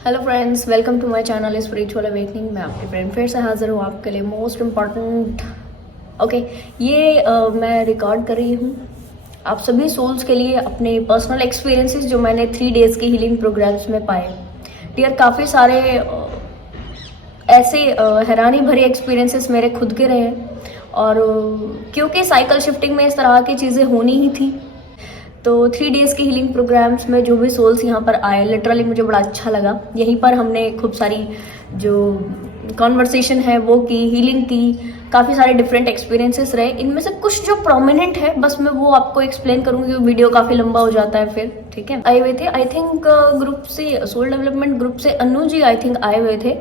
Hello friends, welcome to my channel spiritual awakening. मैं आपके friend फिर से हाजिर हूँ आपके लिए मोस्ट इम्पॉर्टेंट। ये मैं रिकॉर्ड कर रही हूँ आप सभी सोल्स के लिए अपने पर्सनल एक्सपीरियंसेस जो मैंने 3 डेज़ के हीलिंग प्रोग्राम्स में पाए। डियर, काफ़ी सारे ऐसे हैरानी भरे एक्सपीरियंसेस मेरे खुद के रहे हैं और क्योंकि साइकिल शिफ्टिंग में इस तरह की चीज़ें होनी ही थी, तो 3 डेज़ के हीलिंग प्रोग्राम्स में जो भी सोल्स यहाँ पर आए, लिटरली मुझे बड़ा अच्छा लगा। यहीं पर हमने खूब सारी जो कॉन्वर्सेशन है वो की, हीलिंग की, काफ़ी सारे डिफरेंट एक्सपीरियंसेस रहे। इनमें से कुछ जो प्रोमिनेंट है बस मैं वो आपको एक्सप्लेन करूँगी, वीडियो काफ़ी लंबा हो जाता है फिर। ठीक है, आए हुए थे आई थिंक ग्रुप से, सोल डेवलपमेंट ग्रुप से अनु जी आई थिंक आए हुए थे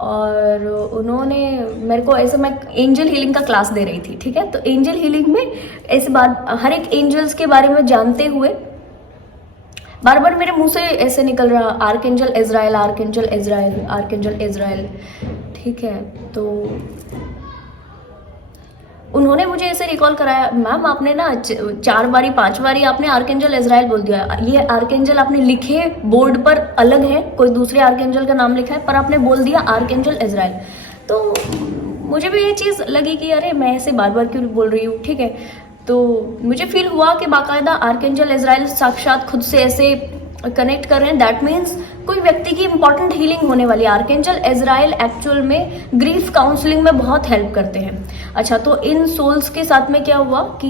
और उन्होंने मेरे को ऐसे, मैं एंजल हीलिंग का क्लास दे रही थी। ठीक है, तो एंजल हीलिंग में ऐसे बात, हर एक एंजल्स के बारे में जानते हुए बार बार मेरे मुंह से ऐसे निकल रहा archangel Israel, archangel Israel, archangel Israel. ठीक है, तो उन्होंने मुझे ऐसे रिकॉल कराया, मैम आपने ना 4 बारी 5 बारी आपने आर्कएंजल इजराइल बोल दिया। ये आर्कएंजल आपने लिखे बोर्ड पर अलग है, कोई दूसरे आर्कएंजल का नाम लिखा है, पर आपने बोल दिया आर्कएंजल इजराइल। तो मुझे भी ये चीज़ लगी कि अरे मैं ऐसे बार बार क्यों बोल रही हूँ। ठीक है, तो मुझे फील हुआ कि बाकायदा आर्कएंजल इजराइल साक्षात खुद से ऐसे कनेक्ट कर रहे हैं। दैट मीन्स कोई व्यक्ति की इंपॉर्टेंट हीलिंग होने वाली है। आर्कएंजल इजराइल एक्चुअल में ग्रीफ काउंसलिंग में बहुत हेल्प करते हैं। अच्छा, तो इन सोल्स के साथ में क्या हुआ कि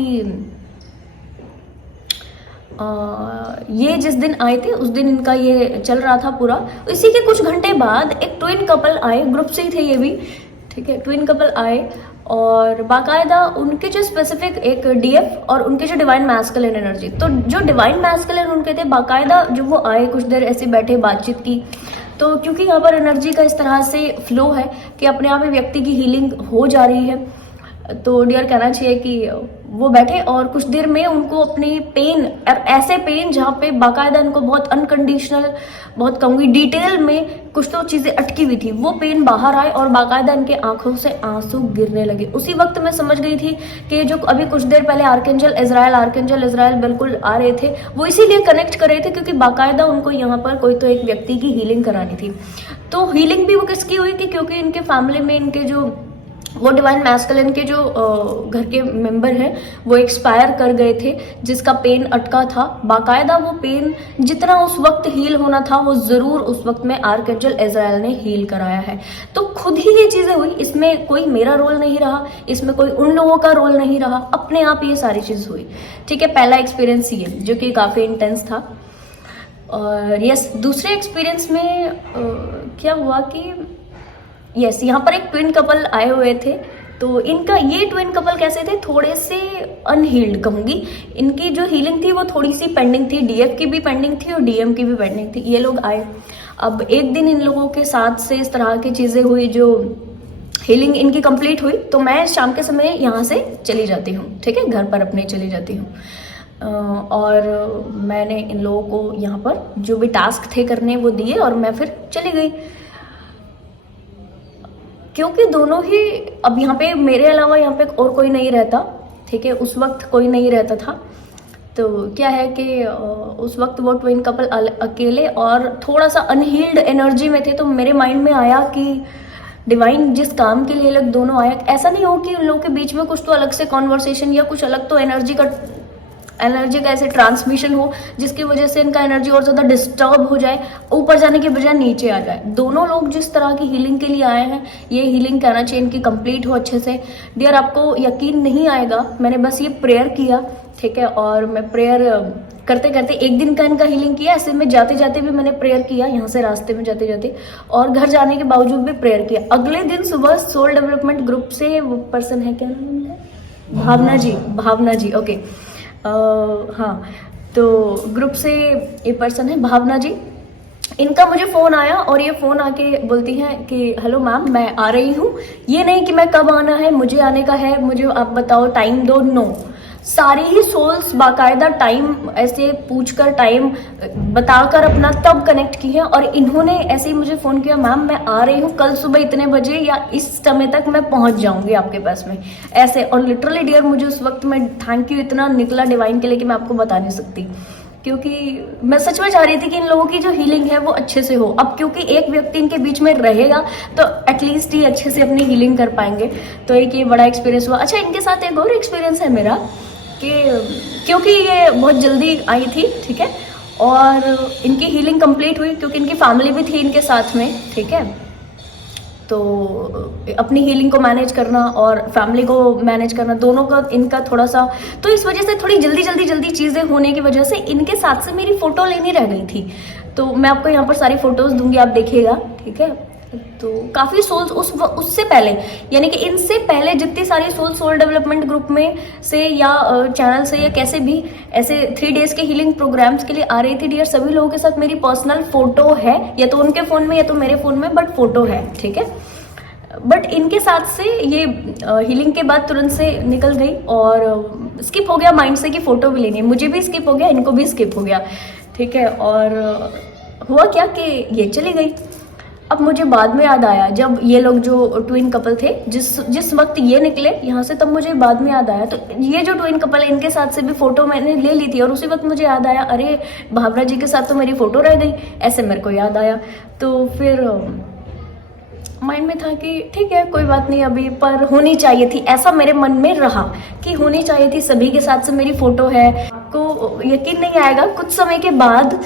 ये जिस दिन आए थे उस दिन इनका ये चल रहा था पूरा। इसी के कुछ घंटे बाद एक ट्विन कपल आए, ग्रुप से ही थे ये भी। ठीक है, ट्विन कपल आए और बाकायदा उनके जो स्पेसिफिक एक डीएफ और उनके जो डिवाइन मैस्कुलिन एनर्जी, तो जो डिवाइन मैस्कुलिन उनके थे, बाकायदा जो वो आए कुछ देर ऐसे बैठे बातचीत की। तो क्योंकि यहाँ पर एनर्जी का इस तरह से फ्लो है कि अपने आप ही व्यक्ति की हीलिंग हो जा रही है, तो डियर कहना चाहिए कि वो बैठे और कुछ देर में उनको अपनी पेन, ऐसे पेन जहाँ पे बाकायदा उनको बहुत अनकंडीशनल, बहुत कहूँगी डिटेल में कुछ तो चीज़ें अटकी हुई थी, वो पेन बाहर आए और बाकायदा इनके आंखों से आंसू गिरने लगे। उसी वक्त मैं समझ गई थी कि जो अभी कुछ देर पहले आर्कएंजल इजराइल बिल्कुल आ रहे थे, वो इसीलिए कनेक्ट कर रहे थे क्योंकि बाकायदा उनको यहाँ पर कोई तो एक व्यक्ति की हीलिंग करानी थी। तो हीलिंग भी वो किसकी हुई कि क्योंकि इनके फैमिली में इनके जो वो डिवाइन मैस्कुलिन के जो घर के मेंबर हैं वो एक्सपायर कर गए थे, जिसका पेन अटका था। बाकायदा वो पेन जितना उस वक्त हील होना था वो ज़रूर उस वक्त में आर्कएंजल इजराइल ने हील कराया है। तो खुद ही ये चीज़ें हुई, इसमें कोई मेरा रोल नहीं रहा, इसमें कोई उन लोगों का रोल नहीं रहा, अपने आप ये सारी चीज़ हुई। ठीक है, पहला एक्सपीरियंस ये जो कि काफ़ी इंटेंस था। और यस, दूसरे एक्सपीरियंस में क्या हुआ कि यस, यहाँ पर एक ट्विन कपल आए हुए थे। तो इनका ये ट्विन कपल कैसे थे, थोड़े से अनहील्ड कहूँगी। इनकी जो हीलिंग थी वो थोड़ी सी पेंडिंग थी, डीएफ की भी पेंडिंग थी और डीएम की भी पेंडिंग थी। ये लोग आए, अब एक दिन इन लोगों के साथ से इस तरह की चीज़ें हुई, जो हीलिंग इनकी कंप्लीट हुई तो मैं शाम के समय यहाँ से चली जाती हूँ। ठीक है, घर पर अपने चली जाती हूँ और मैंने इन लोगों को यहाँ पर जो भी टास्क थे करने वो दिए और मैं फिर चली गई। क्योंकि दोनों ही, अब यहाँ पे मेरे अलावा यहाँ पे और कोई नहीं रहता। ठीक है, उस वक्त कोई नहीं रहता था। तो क्या है कि उस वक्त वो ट्विन कपल अकेले और थोड़ा सा अनहील्ड एनर्जी में थे। तो मेरे माइंड में आया कि डिवाइन जिस काम के लिए लोग दोनों आया, ऐसा नहीं हो कि उन लोगों के बीच में कुछ तो अलग से कॉन्वर्सेशन या कुछ अलग तो एनर्जी का ऐसे ट्रांसमिशन हो जिसकी वजह से इनका एनर्जी और ज़्यादा डिस्टर्ब हो जाए, ऊपर जाने के बजाय नीचे आ जाए। दोनों लोग जिस तरह की हीलिंग के लिए आए हैं, ये हीलिंग कहना चाहिए इनकी कंप्लीट हो अच्छे से। डियर, आपको यकीन नहीं आएगा, मैंने बस ये प्रेयर किया। ठीक है, और मैं प्रेयर करते करते एक दिन का इनका हीलिंग किया, ऐसे में जाते जाते भी मैंने प्रेयर किया, यहाँ से रास्ते में जाते जाते, और घर जाने के बावजूद भी प्रेयर किया। अगले दिन सुबह सोल डेवलपमेंट ग्रुप से वो पर्सन है, क्या नाम है, भावना जी। ओके, हाँ, तो ग्रुप से ये पर्सन है भावना जी, इनका मुझे फ़ोन आया और ये फ़ोन आके बोलती हैं कि हेलो मैम, मैं आ रही हूँ। ये नहीं कि मैं कब आना है, मुझे आने का है, मुझे आप बताओ टाइम दो। नो, सारी ही सोल्स बाकायदा टाइम ऐसे पूछकर, टाइम बताकर अपना तब कनेक्ट की है। और इन्होंने ऐसे ही मुझे फ़ोन किया, मैम मैं आ रही हूँ कल सुबह इतने बजे या इस समय तक मैं पहुँच जाऊँगी आपके पास में, ऐसे। और लिटरली डियर, मुझे उस वक्त में थैंक यू इतना निकला डिवाइन के लिए कि मैं आपको बता नहीं सकती। क्योंकि मैं सच में चाह रही थी कि इन लोगों की जो हीलिंग है वो अच्छे से हो। अब क्योंकि एक व्यक्ति इनके बीच में रहेगा तो एटलीस्ट ये अच्छे से अपनी हीलिंग कर पाएंगे। तो एक ये बड़ा एक्सपीरियंस हुआ। अच्छा, इनके साथ एक और एक्सपीरियंस है मेरा कि क्योंकि ये बहुत जल्दी आई थी, ठीक है, और इनकी हीलिंग कंप्लीट हुई क्योंकि इनकी फैमिली भी थी इनके साथ में, ठीक है। तो अपनी हीलिंग को मैनेज करना और फैमिली को मैनेज करना, दोनों का इनका थोड़ा सा, तो इस वजह से थोड़ी जल्दी चीज़ें होने की वजह से इनके साथ से मेरी फ़ोटो लेनी रह गई थी। तो मैं आपको यहाँ पर सारी फ़ोटोज़ दूंगी, आप देखिएगा, ठीक है। तो काफ़ी सोल्स उससे पहले, यानी कि इनसे पहले जितनी सारी सोल डेवलपमेंट ग्रुप में से या चैनल से या कैसे भी ऐसे 3 डेज के हीलिंग प्रोग्राम्स के लिए आ रही थी डियर, सभी लोगों के साथ मेरी पर्सनल फोटो है, या तो उनके फ़ोन में या तो मेरे फ़ोन में, बट फोटो है, ठीक है। बट इनके साथ से ये हीलिंग के बाद तुरंत से निकल गई और स्किप हो गया माइंड से कि फ़ोटो भी लेनी है। मुझे भी स्किप हो गया, इनको भी स्किप हो गया, ठीक है। और हुआ क्या कि ये चली गई। अब मुझे बाद में याद आया, जब ये लोग जो ट्विन कपल थे, जिस वक्त ये निकले यहाँ से, तब मुझे बाद में याद आया। तो ये जो ट्विन कपल है, इनके साथ से भी फोटो मैंने ले ली थी और उसी वक्त मुझे याद आया, अरे भावना जी के साथ तो मेरी फोटो रह गई, ऐसे मेरे को याद आया। तो फिर माइंड में था कि ठीक है, कोई बात नहीं अभी, पर होनी चाहिए थी, ऐसा मेरे मन में रहा कि होनी चाहिए थी, सभी के साथ से मेरी फोटो है। आपको यकीन नहीं आएगा, कुछ समय के बाद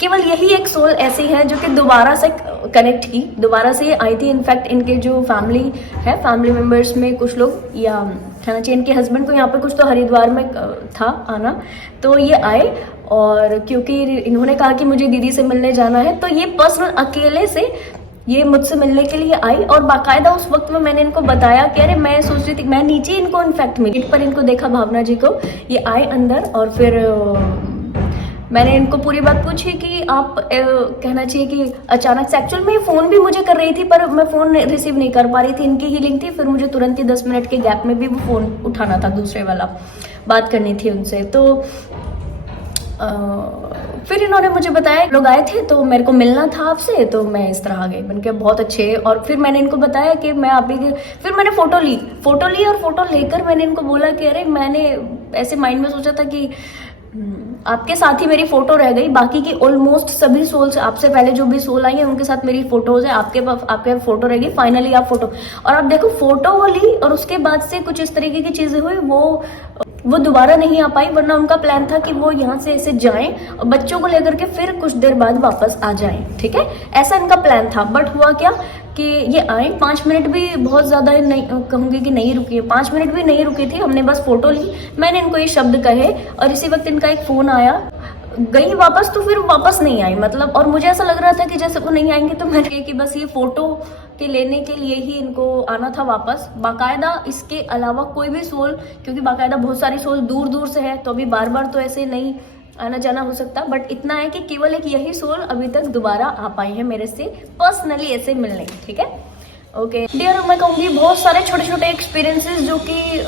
केवल यही एक सोल ऐसी है जो कि दोबारा से कनेक्ट की, दोबारा से ये आई थी। इनफैक्ट इनके जो फैमिली है, फैमिली मेम्बर्स में कुछ लोग, या कहना चाहिए इनके हस्बैंड को यहाँ पे कुछ तो हरिद्वार में था आना, तो ये आए। और क्योंकि इन्होंने कहा कि मुझे दीदी से मिलने जाना है, तो ये पर्सनल अकेले से ये मुझसे मिलने के लिए आई। और बाकायदा उस वक्त में मैंने इनको बताया कि अरे मैं सोच रही थी, मैं नीचे इनको इनफैक्ट मिली पर इनको देखा भावना जी को, ये आए अंदर। और फिर मैंने इनको पूरी बात पूछी कि आप कहना चाहिए कि अचानक से, एक्चुअल में फ़ोन भी मुझे कर रही थी पर मैं फ़ोन रिसीव नहीं कर पा रही थी, इनकी हीलिंग थी। फिर मुझे तुरंत ही 10 मिनट के गैप में भी वो फ़ोन उठाना था, दूसरे वाला बात करनी थी उनसे। तो फिर इन्होंने मुझे बताया लोग आए थे तो मेरे को मिलना था आपसे, तो मैं इस तरह आ गई बन के, बहुत अच्छे। और फिर मैंने इनको बताया कि मैं आप ही, फिर मैंने फ़ोटो ली और फ़ोटो लेकर मैंने इनको बोला कि अरे मैंने ऐसे माइंड में सोचा था कि आपके साथ ही मेरी फोटो रह गई, बाकी की ऑलमोस्ट सभी सोल्स, आपसे पहले जो भी सोल आई है उनके साथ मेरी फोटोज है, आपके फोटो रहेगी, फाइनली आप फोटो। और आप देखो, फोटो वो ली और उसके बाद से कुछ इस तरीके की चीजें हुई, वो दोबारा नहीं आ पाई, वरना उनका प्लान था कि वो यहाँ से ऐसे जाएं और बच्चों को लेकर के फिर कुछ देर बाद वापस आ जाएं, ठीक है, ऐसा इनका प्लान था। बट हुआ क्या कि ये आए, 5 मिनट भी बहुत ज़्यादा नहीं कहूँगी कि नहीं रुकी है, 5 मिनट भी नहीं रुकी थी, हमने बस फोटो ली, मैंने इनको ये शब्द कहे और इसी वक्त इनका एक फ़ोन आया, गई वापस, तो फिर वापस नहीं आई मतलब। और मुझे ऐसा लग रहा था कि जैसे वो नहीं आएंगे तो मैंने कि बस ये फ़ोटो के लेने के लिए ही इनको आना था वापस। बाकायदा इसके अलावा कोई भी सोल, क्योंकि बाकायदा बहुत सारी सोल दूर दूर से है, तो अभी बार बार तो ऐसे नहीं आना जाना हो सकता, बट इतना है कि केवल एक यही सोल अभी तक दोबारा आ पाए हैं मेरे से पर्सनली ऐसे मिलने, ठीक है। ओके डियर, मैं कहूँगी बहुत सारे छोटे छोटे एक्सपीरियंसेस जो कि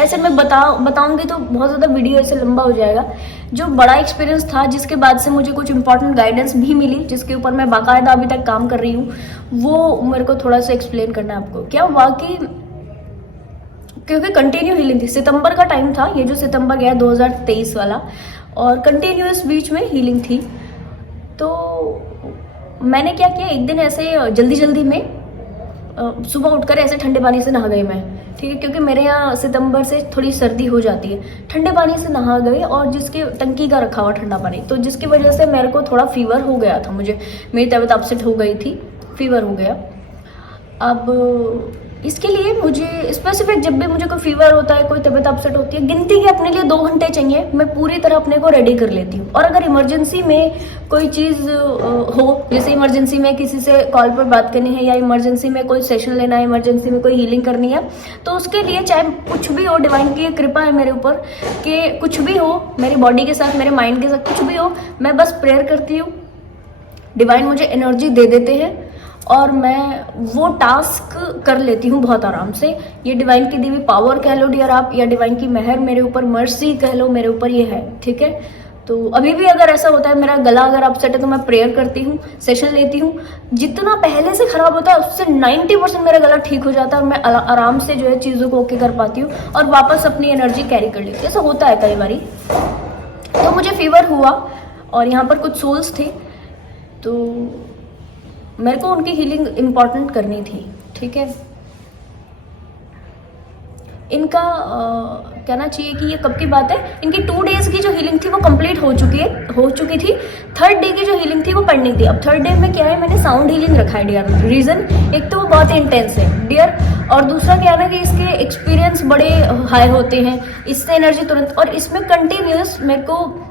ऐसे मैं बताऊंगी तो बहुत ज़्यादा वीडियो ऐसे लंबा हो जाएगा। जो बड़ा एक्सपीरियंस था जिसके बाद से मुझे कुछ इंपॉर्टेंट गाइडेंस भी मिली, जिसके ऊपर मैं बाकायदा अभी तक काम कर रही हूँ, वो मेरे को थोड़ा सा एक्सप्लेन करना है आपको। क्या हुआ कि क्योंकि कंटिन्यू हीलिंग थी, सितंबर का टाइम था, ये जो सितंबर गया 2023 वाला, और कंटिन्यूअस बीच में हीलिंग थी। तो मैंने क्या किया, एक दिन ऐसे जल्दी में सुबह उठकर ऐसे ठंडे पानी से नहा गई मैं, ठीक है, क्योंकि मेरे यहाँ सितंबर से थोड़ी सर्दी हो जाती है। ठंडे पानी से नहा गई और जिसके टंकी का रखा हुआ ठंडा पानी, तो जिसकी वजह से मेरे को थोड़ा फीवर हो गया था, मेरी तबीयत अपसेट हो गई थी, फीवर हो गया। अब इसके लिए मुझे स्पेसिफिक, जब भी मुझे कोई फीवर होता है, कोई तबीयत अपसेट होती है, गिनती के अपने लिए 2 घंटे चाहिए, मैं पूरी तरह अपने को रेडी कर लेती हूँ। और अगर इमरजेंसी में कोई चीज़ हो, जैसे इमरजेंसी में किसी से कॉल पर बात करनी है, या इमरजेंसी में कोई सेशन लेना है, इमरजेंसी में कोई हीलिंग करनी है, तो उसके लिए चाहे कुछ भी हो, डिवाइन की कृपा है मेरे ऊपर कि कुछ भी हो, मेरी बॉडी के साथ, मेरे माइंड के साथ कुछ भी हो, मैं बस प्रेयर करती हूँ, डिवाइन मुझे एनर्जी दे देते हैं और मैं वो टास्क कर लेती हूँ बहुत आराम से। ये डिवाइन की दी हुई पावर कह लो डियर आप, या डिवाइन की मेहर मेरे ऊपर, मर्सी कह लो मेरे ऊपर, ये है, ठीक है। तो अभी भी अगर ऐसा होता है, मेरा गला अगर अपसेट है, तो मैं प्रेयर करती हूँ, सेशन लेती हूँ, जितना पहले से खराब होता है उससे 90% मेरा गला ठीक हो जाता है और मैं आराम से जो है चीज़ों को ओके कर पाती हूँ और वापस अपनी एनर्जी कैरी कर लेती हूँ। ऐसा होता है कई बारी। तो मुझे फीवर हुआ और यहाँ पर कुछ सोल्स थे, तो मेरे को उनकी हीलिंग इम्पॉर्टेंट करनी थी, ठीक है। इनका कहना चाहिए कि ये कब की बात है, इनकी 2 डेज की जो हीलिंग थी वो कंप्लीट हो चुकी थी। 3rd डे की जो हीलिंग थी वो पढ़नी थी। अब 3rd डे में क्या है, मैंने साउंड हीलिंग रखा है डियर। रीज़न एक तो वो बहुत ही इंटेंस है डियर, और दूसरा क्या है ना कि इसके एक्सपीरियंस बड़े हाई होते हैं, इससे एनर्जी तुरंत, और इसमें कंटिन्यूस मेरे को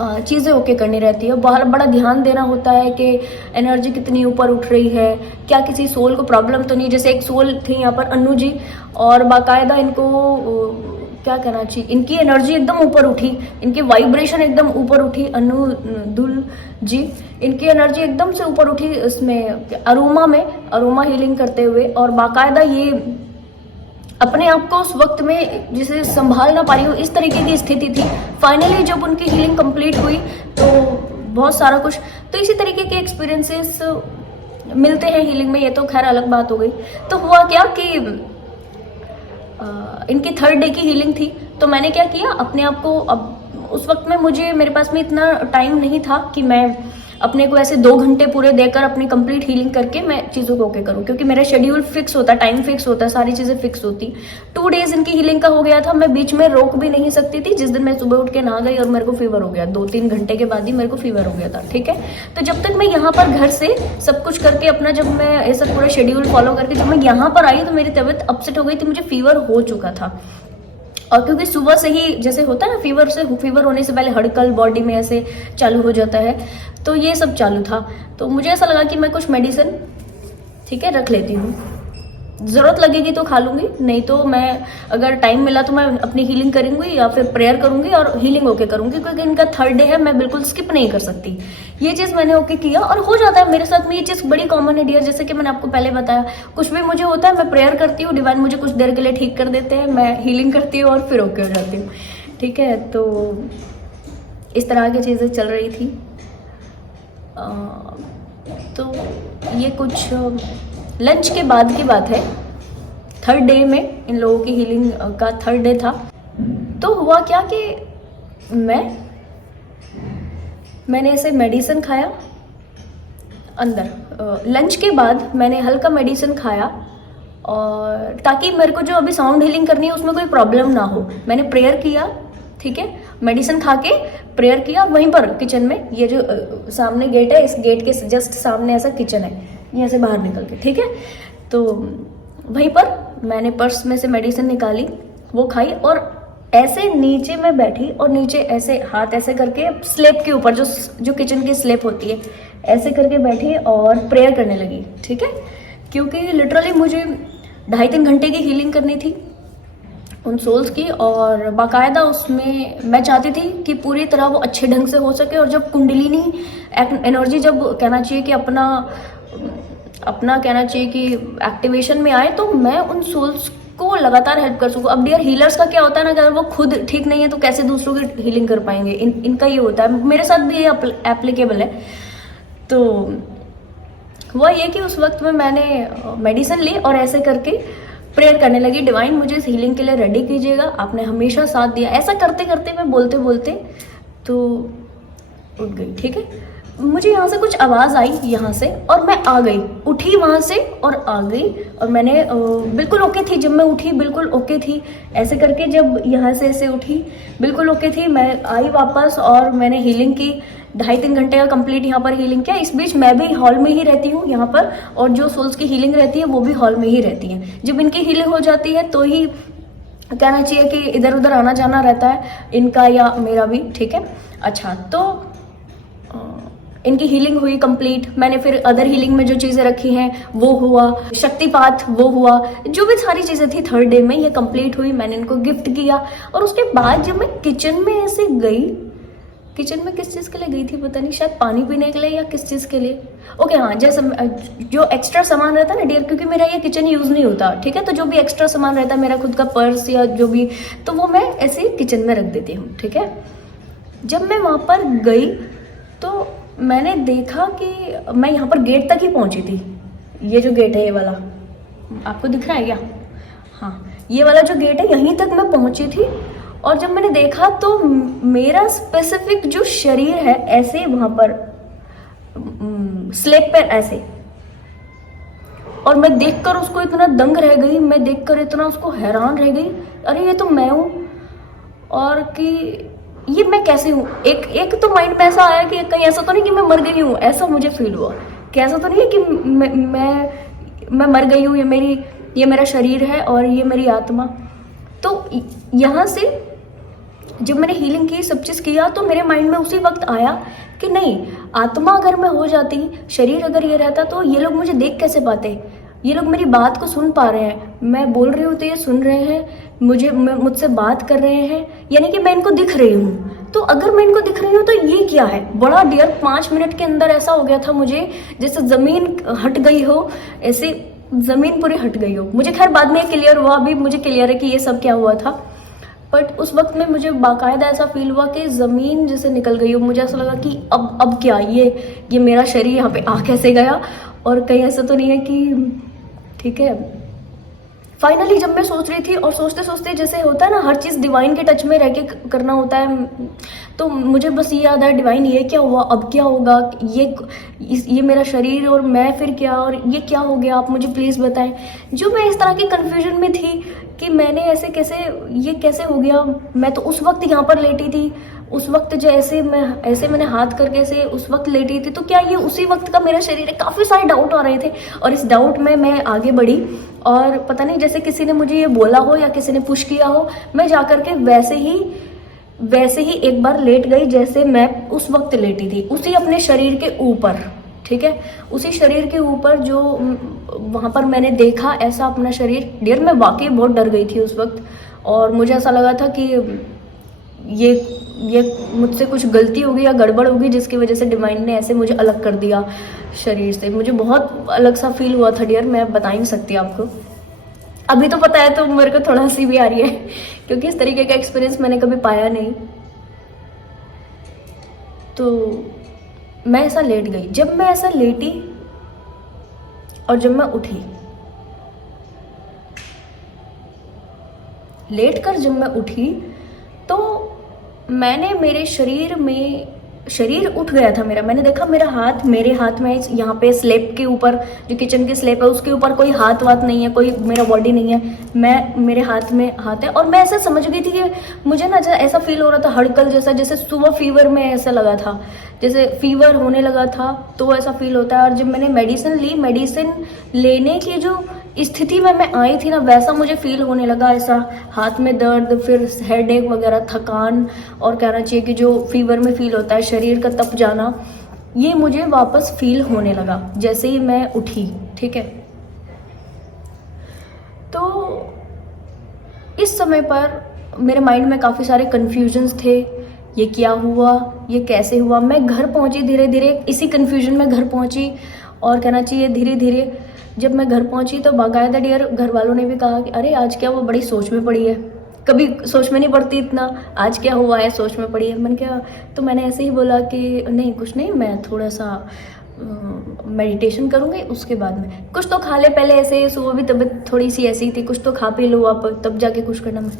चीज़ें ओके करनी रहती है। बहुत बड़ा ध्यान देना होता है कि एनर्जी कितनी ऊपर उठ रही है, क्या किसी सोल को प्रॉब्लम तो नहीं। जैसे एक सोल थी यहाँ पर अनु जी, और बाकायदा इनको क्या कहना चाहिए, इनकी एनर्जी एकदम ऊपर उठी, इनकी वाइब्रेशन एकदम ऊपर उठी। अनु दुल जी, इनकी एनर्जी एकदम से ऊपर उठी इसमें अरोमा हीलिंग करते हुए, और बाकायदा ये अपने आप को उस वक्त में जिसे संभाल ना पा रही हो, इस तरीके की स्थिति थी। फाइनली जब उनकी हीलिंग कंप्लीट हुई तो बहुत सारा कुछ, तो इसी तरीके के एक्सपीरियंसेस मिलते हैं हीलिंग में, ये तो खैर अलग बात हो गई। तो हुआ क्या कि इनकी 3rd डे की हीलिंग थी, तो मैंने क्या किया, अपने आप को, अब उस वक्त में मेरे पास में इतना टाइम नहीं था कि मैं अपने को ऐसे 2 घंटे पूरे देकर अपनी कंप्लीट हीलिंग करके मैं चीज़ों को ओके करूँ, क्योंकि मेरा शेड्यूल फिक्स होता है, टाइम फिक्स होता है, सारी चीज़ें फिक्स होती। 2 डेज इनकी हीलिंग का हो गया था, मैं बीच में रोक भी नहीं सकती थी। जिस दिन मैं सुबह उठ के नहा गई और मेरे को फीवर हो गया, 2-3 घंटे के बाद ही मेरे को फीवर हो गया था, ठीक है। तो जब तक मैं यहाँ पर घर से सब कुछ करके अपना, जब मैं ऐसा पूरा शेड्यूल फॉलो करके जब मैं यहाँ पर आई तो मेरी तबीयत अपसेट हो गई थी, मुझे फीवर हो चुका था। और क्योंकि सुबह से ही जैसे होता है ना, फीवर होने से पहले हड़कल बॉडी में ऐसे चालू हो जाता है, तो ये सब चालू था। तो मुझे ऐसा लगा कि मैं कुछ मेडिसिन, ठीक है, रख लेती हूँ, ज़रूरत लगेगी तो खा लूँगी, नहीं तो मैं अगर टाइम मिला तो मैं अपनी हीलिंग करूँगी या फिर प्रेयर करूँगी और हीलिंग ओके करूँगी, क्योंकि इनका 3rd डे है, मैं बिल्कुल स्किप नहीं कर सकती। ये चीज़ मैंने ओके किया, और हो जाता है मेरे साथ में, ये चीज़ बड़ी कॉमन है डियर। जैसे कि मैंने आपको पहले बताया, कुछ भी मुझे होता है मैं प्रेयर करती हूँ, डिवाइन मुझे कुछ देर के लिए ठीक कर देते हैं, मैं हीलिंग करती हूँ और फिर ओके हो जाती हूँ, ठीक है। तो इस तरह की चीज़ें चल रही थी। तो ये कुछ लंच के बाद की बात है, 3rd डे में इन लोगों की हीलिंग का 3rd डे था। तो हुआ क्या कि मैंने ऐसे मेडिसिन खाया अंदर, लंच के बाद मैंने हल्का मेडिसिन खाया, और ताकि मेरे को जो अभी साउंड हीलिंग करनी है उसमें कोई प्रॉब्लम ना हो। मैंने प्रेयर किया, ठीक है, मेडिसिन खा के प्रेयर किया वहीं पर किचन में। ये जो सामने गेट है, इस गेट के जस्ट सामने ऐसा किचन है, यहाँ से बाहर निकल के, ठीक है। तो वहीं पर मैंने पर्स में से मेडिसिन निकाली, वो खाई, और ऐसे नीचे मैं बैठी, और नीचे ऐसे हाथ ऐसे करके स्लेब के ऊपर, जो किचन की स्लेब होती है, ऐसे करके बैठी और प्रेयर करने लगी, ठीक है। क्योंकि लिटरली मुझे 2.5-3 घंटे की हीलिंग करनी थी उन सोल्स की, और बाकायदा उसमें मैं चाहती थी कि पूरी तरह वो अच्छे ढंग से हो सके। और जब कुंडलिनी एनर्जी, जब कहना चाहिए कि अपना कहना चाहिए कि एक्टिवेशन में आए, तो मैं उन सोल्स को लगातार हेल्प कर सकूँ। अब डियर हीलर्स का क्या होता है ना, अगर वो खुद ठीक नहीं है तो कैसे दूसरों की हीलिंग कर पाएंगे, इनका ये होता है। मेरे साथ भी ये एप्लीकेबल है। तो हुआ ये कि उस वक्त में मैंने मेडिसिन ली और ऐसे करके प्रेयर करने लगी, डिवाइन मुझे इस हीलिंग के लिए रेडी कीजिएगा, आपने हमेशा साथ दिया। ऐसा करते करते मैं बोलते बोलते तो उठ गई, ठीक है। मुझे यहाँ से कुछ आवाज़ आई यहाँ से, और मैं आ गई, उठी वहाँ से और आ गई, और मैंने बिल्कुल ओके थी। जब मैं उठी बिल्कुल ओके थी, ऐसे करके जब यहाँ से ऐसे उठी बिल्कुल ओके थी। मैं आई वापस और मैंने हीलिंग की, 2.5-3 घंटे का कंप्लीट यहाँ पर हीलिंग किया। इस बीच मैं भी हॉल में ही रहती हूँ यहाँ पर, और जो सोल्स की हीलिंग रहती है वो भी हॉल में ही रहती है। जब इनकी हीलिंग हो जाती है तो ही कहना चाहिए कि इधर उधर आना जाना रहता है इनका या मेरा भी, ठीक है। अच्छा, तो इनकी हीलिंग हुई कंप्लीट। मैंने फिर अदर हीलिंग में जो चीज़ें रखी हैं वो हुआ, शक्तिपात वो हुआ, जो भी सारी चीज़ें थी 3rd डे में ये कंप्लीट हुई। मैंने इनको गिफ्ट किया, और उसके बाद जब मैं किचन में ऐसे गई, किचन में किस चीज़ के लिए गई थी पता नहीं, शायद पानी पीने के लिए या किस चीज़ के लिए, ओके हाँ, जैसे जो एक्स्ट्रा सामान रहता है ना डियर, क्योंकि मेरा ये किचन यूज़ नहीं होता, ठीक है। तो जो भी एक्स्ट्रा सामान रहता है, मेरा खुद का पर्स या जो भी, तो वो मैं ऐसे किचन में रख देती हूँ, ठीक है। जब मैं वहाँ पर गई तो मैंने देखा कि मैं यहाँ पर गेट तक ही पहुँची थी। ये जो गेट है, ये वाला आपको दिख रहा है क्या? हाँ, ये वाला जो गेट है, यहीं तक मैं पहुँची थी। और जब मैंने देखा तो मेरा स्पेसिफिक जो शरीर है ऐसे वहां पर स्लेब पर ऐसे, और मैं देखकर उसको इतना दंग रह गई, मैं देखकर इतना उसको हैरान रह गई, अरे ये तो मैं हूं, और कि ये मैं कैसे हूँ। एक तो माइंड में ऐसा आया कि कहीं ऐसा तो नहीं कि मैं मर गई हूँ, ऐसा मुझे फील हुआ कि ऐसा तो नहीं है कि मैं मर गई हूँ, ये मेरा शरीर है और ये मेरी आत्मा। तो यहाँ से जब मैंने हीलिंग की, सब चीज़ किया, तो मेरे माइंड में उसी वक्त आया कि नहीं, आत्मा अगर मैं हो जाती, शरीर अगर ये रहता, तो ये लोग मुझे देख कैसे पाते, ये लोग मेरी बात को सुन पा रहे हैं, मैं बोल रही हूँ तो ये सुन रहे हैं, मुझसे बात कर रहे हैं, यानी कि मैं इनको दिख रही हूँ। तो अगर मैं इनको दिख रही हूँ तो ये क्या है। बड़ा डियर 5 मिनट के अंदर ऐसा हो गया था मुझे जैसे जमीन हट गई हो, ऐसे जमीन पूरी हट गई हो। मुझे खैर बाद में क्लियर हुआ, अभी मुझे क्लियर है कि ये सब क्या हुआ था, बट उस वक्त में मुझे बाकायदा ऐसा फील हुआ कि ज़मीन जैसे निकल गई हो। मुझे ऐसा लगा कि अब क्या, ये मेरा शरीर यहाँ पे आ कैसे गया, और कहीं ऐसा तो नहीं है कि, ठीक है। फाइनली जब मैं सोच रही थी, और सोचते सोचते जैसे होता है ना, हर चीज़ डिवाइन के टच में रह के करना होता है, तो मुझे बस ये याद है, डिवाइन ये क्या हुआ, अब क्या होगा, ये मेरा शरीर और मैं फिर क्या, और ये क्या हो गया, आप मुझे प्लीज़ बताएं। जो मैं इस तरह की कन्फ्यूजन में थी कि मैंने ये कैसे हो गया। मैं तो उस वक्त यहाँ पर लेटी थी, उस वक्त जो ऐसे मैंने हाथ करके ऐसे उस वक्त लेटी थी, तो क्या ये उसी वक्त का मेरा शरीर है। काफ़ी सारे डाउट आ रहे थे, और इस डाउट में मैं आगे बढ़ी, और पता नहीं जैसे किसी ने मुझे ये बोला हो या किसी ने पुश किया हो, मैं जाकर के वैसे ही एक बार लेट गई जैसे मैं उस वक्त लेटी थी, उसी अपने शरीर के ऊपर, ठीक है, उसी शरीर के ऊपर जो वहाँ पर मैंने देखा ऐसा अपना शरीर। डियर मैं वाकई बहुत डर गई थी उस वक्त, और मुझे ऐसा लगा था कि ये मुझसे कुछ गलती होगी या गड़बड़ होगी, जिसकी वजह से डिवाइन ने ऐसे मुझे अलग कर दिया शरीर से। मुझे बहुत अलग सा फील हुआ था डियर, मैं बता ही नहीं सकती आपको। अभी तो पता है तो मेरे को थोड़ा हंसी भी आ रही है, क्योंकि इस तरीके का एक्सपीरियंस मैंने कभी पाया नहीं। तो मैं ऐसा लेट गई। जब मैं ऐसा लेटी और जब मैं उठी, लेट कर जब मैं उठी, तो मैंने मेरे शरीर उठ गया था मेरा। मैंने देखा मेरे हाथ में यहाँ पे स्लेब के ऊपर, जो किचन की स्लेब है उसके ऊपर कोई हाथ वाथ नहीं है, कोई मेरा बॉडी नहीं है, मेरे हाथ में हाथ है। और मैं ऐसा समझ गई थी कि मुझे ना ऐसा फील हो रहा था हड़कल जैसा, जैसे सुबह फीवर में ऐसा लगा था, जैसे फीवर होने लगा था, तो ऐसा फील होता है। और जब मैंने मेडिसिन लेने की जो स्थिति में मैं आई थी ना, वैसा मुझे फील होने लगा, ऐसा हाथ में दर्द, फिर हेडेक वगैरह, थकान, और कहना चाहिए कि जो फीवर में फील होता है, शरीर का तप जाना, ये मुझे वापस फील होने लगा जैसे ही मैं उठी, ठीक है। तो इस समय पर मेरे माइंड में काफ़ी सारे कन्फ्यूजन्स थे, ये क्या हुआ, ये कैसे हुआ। मैं घर पहुंची धीरे धीरे, इसी कन्फ्यूजन में घर पहुंची, और कहना चाहिए धीरे धीरे जब मैं घर पहुंची तो बाकायदा डियर घर वालों ने भी कहा कि अरे आज क्या वो बड़ी सोच में पड़ी है, कभी सोच में नहीं पड़ती इतना, आज क्या हुआ है सोच में पड़ी है। मैंने ऐसे ही बोला कि नहीं कुछ नहीं, मैं थोड़ा सा मेडिटेशन करूँगी, उसके बाद में कुछ तो खा ले। पहले ऐसे सुबह भी तबीयत थोड़ी सी ऐसी थी, कुछ तो खा पी लो आप, तब जाके कुछ करना।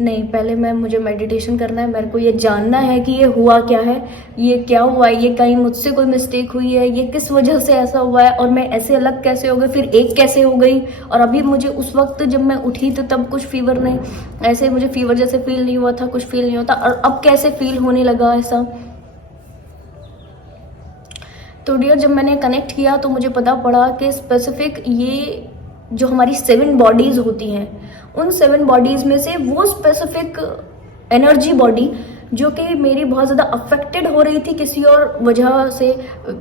नहीं, पहले मुझे मेडिटेशन करना है, मेरे को ये जानना है कि ये हुआ क्या है, ये क्या हुआ है, ये कहीं मुझसे कोई मिस्टेक हुई है, ये किस वजह से ऐसा हुआ है, और मैं ऐसे अलग कैसे हो गई, फिर एक कैसे हो गई। और अभी मुझे उस वक्त जब मैं उठी तो तब कुछ फीवर नहीं, ऐसे मुझे फीवर जैसे फील नहीं हुआ था, कुछ फील नहीं होता, और अब कैसे फील होने लगा ऐसा। तो डियर जब मैंने कनेक्ट किया तो मुझे पता पड़ा कि स्पेसिफिक ये जो हमारी 7 बॉडीज़ होती हैं, उन 7 बॉडीज़ में से वो स्पेसिफिक एनर्जी बॉडी जो कि मेरी बहुत ज़्यादा अफेक्टेड हो रही थी किसी और वजह से,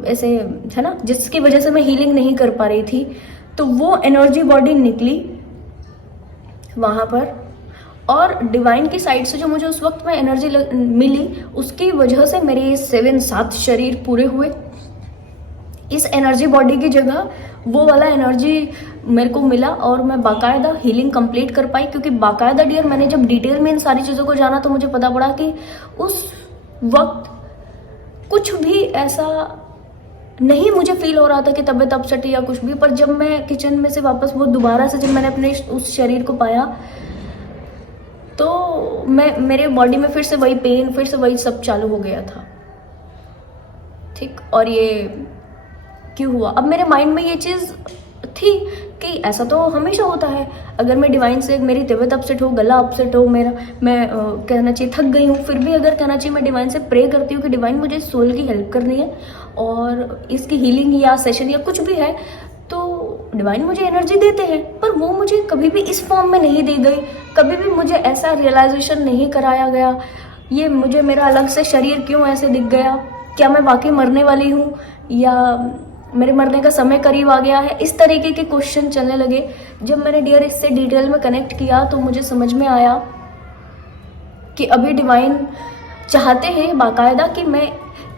ऐसे है ना, जिसकी वजह से मैं हीलिंग नहीं कर पा रही थी, तो वो एनर्जी बॉडी निकली वहाँ पर। और डिवाइन की साइड से जो मुझे उस वक्त में एनर्जी मिली, उसकी वजह से मेरे 7 शरीर पूरे हुए। इस एनर्जी बॉडी की जगह वो वाला एनर्जी मेरे को मिला, और मैं बाकायदा हीलिंग कंप्लीट कर पाई। क्योंकि बाकायदा डियर मैंने जब डिटेल में इन सारी चीज़ों को जाना तो मुझे पता पड़ा कि उस वक्त कुछ भी ऐसा नहीं मुझे फील हो रहा था कि तबीयत अपसेट या कुछ भी। पर जब मैं किचन में से वापस वो दोबारा से जब मैंने अपने उस शरीर को पाया, तो मेरे बॉडी में फिर से वही पेन, फिर से वही सब चालू हो गया था। ठीक, और ये क्यों हुआ? अब मेरे माइंड में ये चीज़ थी कि ऐसा तो हमेशा होता है, अगर मैं डिवाइन से, मेरी तबीयत अपसेट हो, गला अपसेट हो मेरा, मैं कहना चाहिए थक गई हूँ, फिर भी अगर कहना चाहिए मैं डिवाइन से प्रे करती हूँ कि डिवाइन मुझे सोल की हेल्प करनी है और इसकी हीलिंग या सेशन या कुछ भी है, तो डिवाइन मुझे एनर्जी देते हैं, पर वो मुझे कभी भी इस फॉर्म में नहीं दी गई, कभी भी मुझे ऐसा रियलाइजेशन नहीं कराया गया, ये मुझे मेरा अलग से शरीर क्यों ऐसे दिख गया, क्या मैं वाकई मरने वाली हूँ या मेरे मरने का समय करीब आ गया है, इस तरीके के क्वेश्चन चलने लगे। जब मैंने डियर इससे डिटेल में कनेक्ट किया तो मुझे समझ में आया कि अभी डिवाइन चाहते हैं बाकायदा कि मैं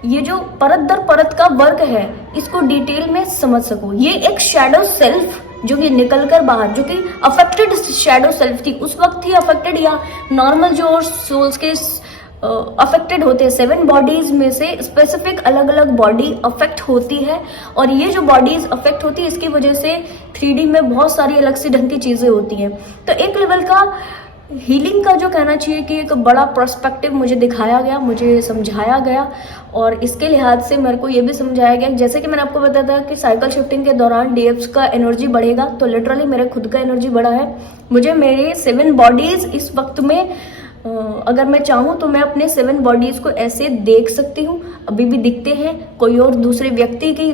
ये जो परत दर परत का वर्क है इसको डिटेल में समझ सकूं। ये एक शैडो सेल्फ जो कि निकल कर बाहर, जो कि अफेक्टेड शैडो सेल्फ थी उस वक्त ही अफेक्टेड, या नॉर्मल जो सोल्स के अफेक्टेड होते हैं, 7 बॉडीज में से स्पेसिफिक अलग अलग बॉडी अफेक्ट होती है, और ये जो बॉडीज अफेक्ट होती है इसकी वजह से 3D में बहुत सारी अलग सी ढंग की चीजें होती हैं। तो एक लेवल का हीलिंग का जो कहना चाहिए कि एक बड़ा पर्सपेक्टिव मुझे दिखाया गया, मुझे समझाया गया, और इसके लिहाज से मेरे को ये भी समझाया गया, जैसे कि मैंने आपको बताया था कि साइकिल शिफ्टिंग के दौरान डीएफ्स का एनर्जी बढ़ेगा, तो लिटरली मेरे खुद का एनर्जी बढ़ा है। मुझे मेरे 7 बॉडीज इस वक्त में अगर मैं चाहूँ तो मैं अपने 7 बॉडीज को ऐसे देख सकती हूँ, अभी भी दिखते हैं। कोई और दूसरे व्यक्ति की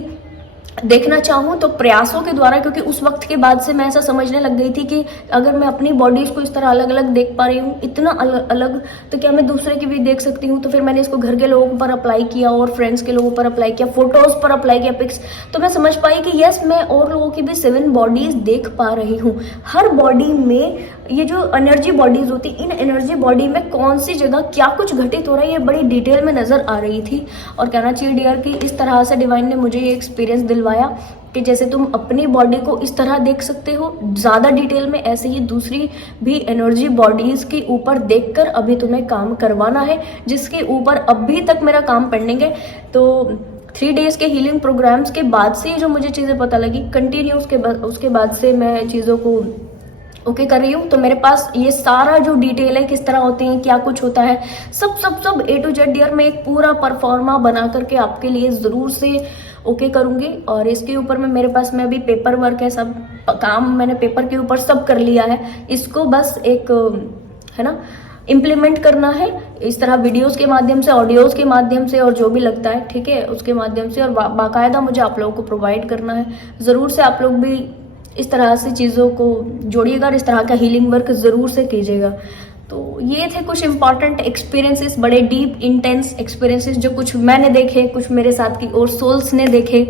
देखना चाहूँ तो प्रयासों के द्वारा, क्योंकि उस वक्त के बाद से मैं ऐसा समझने लग गई थी कि अगर मैं अपनी बॉडीज को इस तरह अलग अलग देख पा रही हूँ, इतना अलग, तो क्या मैं दूसरे की भी देख सकती हूँ। तो फिर मैंने इसको घर के लोगों पर अप्लाई किया और फ्रेंड्स के लोगों पर अप्लाई किया, फोटोज पर अप्लाई किया, पिक्स, तो मैं समझ पाई कि यस, मैं और लोगों की भी 7 बॉडीज देख पा रही हूँ। हर बॉडी में ये जो एनर्जी बॉडीज होती, इन एनर्जी बॉडी में कौन सी जगह क्या कुछ घटित हो रहा है, ये बड़ी डिटेल में नजर आ रही थी। और कहना चाहिए डियर कि इस तरह से डिवाइन ने मुझे ये एक्सपीरियंस दिलवाया कि जैसे तुम अपनी बॉडी को इस तरह देख सकते हो ज़्यादा डिटेल में, ऐसे ही दूसरी भी एनर्जी बॉडीज़ के ऊपर देखकर अभी तुम्हें काम करवाना है, जिसके ऊपर अभी तक मेरा काम पेंडिंग है। तो 3 डेज के हीलिंग प्रोग्राम्स के बाद से जो मुझे चीज़ें पता लगी, कंटिन्यू उसके बाद से मैं चीज़ों को ओके कर रही हूँ। तो मेरे पास ये सारा जो डिटेल है, किस तरह होती है, क्या कुछ होता है, सब A to Z डियर मैं एक पूरा परफॉर्मा बना करके आपके लिए ज़रूर से ओके करूँगी। और इसके ऊपर में मेरे पास में अभी पेपर वर्क है, सब काम मैंने पेपर के ऊपर सब कर लिया है। इसको बस एक है ना इम्प्लीमेंट करना है इस तरह वीडियोस के माध्यम से, ऑडियोज के माध्यम से, और जो भी लगता है ठीक है उसके माध्यम से, और बाकायदा मुझे आप लोगों को प्रोवाइड करना है। ज़रूर से आप लोग भी इस तरह से चीज़ों को जोड़िएगा और इस तरह का हीलिंग वर्क ज़रूर से कीजिएगा। तो ये थे कुछ इंपॉर्टेंट एक्सपीरियंसेस, बड़े डीप इंटेंस एक्सपीरियंसेस जो कुछ मैंने देखे, कुछ मेरे साथ की और सोल्स ने देखे।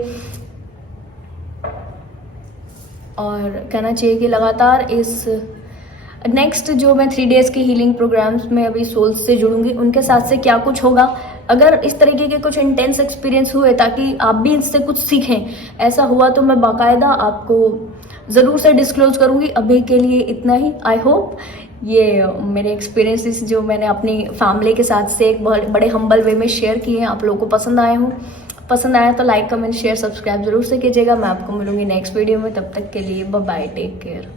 और कहना चाहिए कि लगातार इस नेक्स्ट जो मैं 3 डेज की हीलिंग प्रोग्राम्स में अभी सोल्स से जुड़ूंगी, उनके साथ से क्या कुछ होगा, अगर इस तरीके के कुछ इंटेंस एक्सपीरियंस हुए ताकि आप भी इससे कुछ सीखें, ऐसा हुआ तो मैं बाकायदा आपको ज़रूर से डिस्क्लोज करूंगी। अभी के लिए इतना ही। आई होप ये मेरे एक्सपीरियंसेस जो मैंने अपनी फैमिली के साथ से एक बड़े हम्बल वे में शेयर किए हैं आप लोगों को पसंद आए हों। पसंद आया तो लाइक, कमेंट, शेयर, सब्सक्राइब जरूर से कीजिएगा। मैं आपको मिलूंगी नेक्स्ट वीडियो में, तब तक के लिए बाय बाय, टेक केयर।